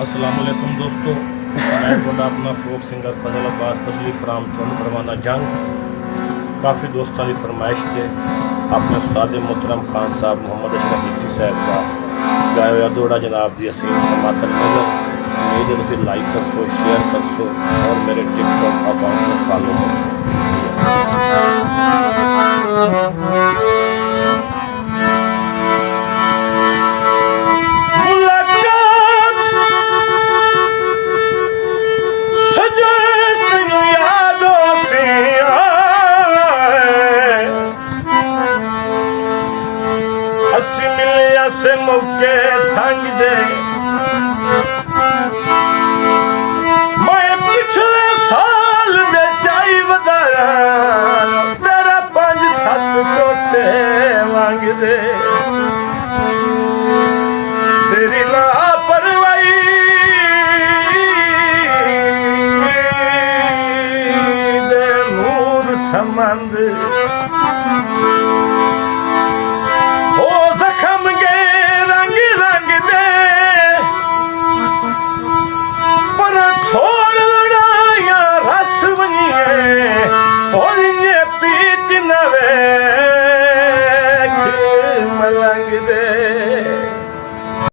अस्सलामुअलैकुम दोस्तों, मैं थोड़ा अपना folk singer Fazal Abbas Fazli from Chund Parwana Jhang. काफ़ी दोस्तों की फरमाइश थे अपने उस्ताद मोहतरम खान साहब मोहम्मद अशरफ लिट्टी साहब का गाया हुआ दौड़ा जनाब दी असीम समातल नज़र। उम्मीद है तुम लाइक करसो, शेयर करसो और मेरे टिकटॉक अकाउंट में फॉलो करसो। से मौके संग दे मैं पिछले साल दे चाई वधाया तेरा 5-7 टोटे मंग दे तेरी लापरवाही दे नूर समंद